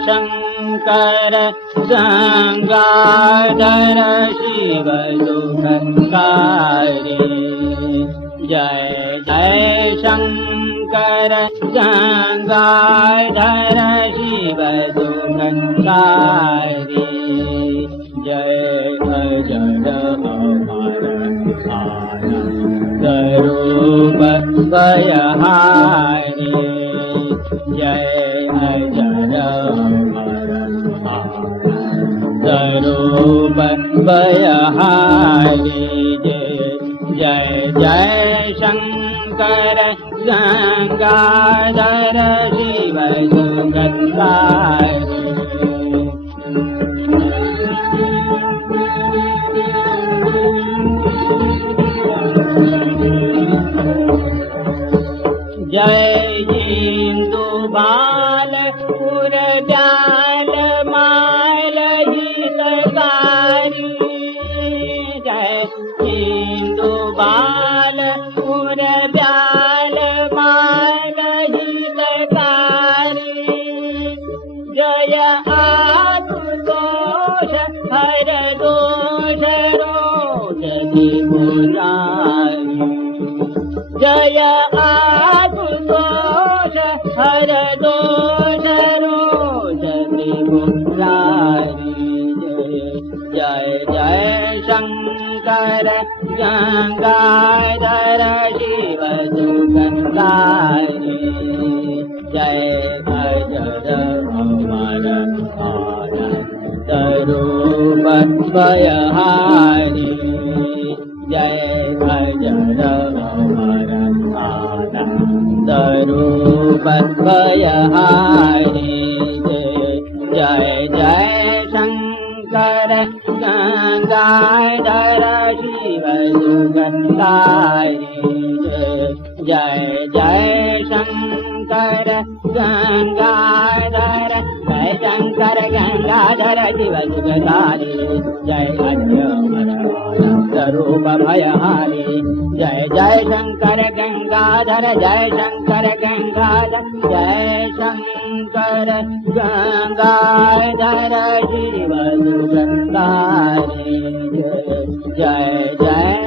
शंकर गंगाधर शिव दुखकारी। जय जय शंकर गंगाधर शिव दुखकारी। जय अजर अमर आनंद रूप भयहारी। जय अजर स्वरूप भयहारी। जय जय शंकर गंगाधर शिव दुखकारी। जय इंदु बाल उर्जाल माल हितकारी। जय इंदु बाल उर्जाल माल हितकारी। जय आशुतोष हर दोष रोष त्रिपुरारी। जय आशुतोष हर दोष रोष त्रिपुरारी। जय जय शंकर गंगाधर शिव दुखकारी। जय अजर अमर आनंद रूप भयहारी। जय अजर अमर आनंद रूप भयहारी। जय जय शंकर गंगाधर शिव दुखकारी। जय जय शंकर गंगाधर। जय शंकर गंगाधर शिव दुखकारी। जय अजर आनंद रूप भयहारी। जय जय शंकर गंगाधर। जय शंकर गंगाधर। जय शंकर गंगाधर शिव दुखकारी। जय जय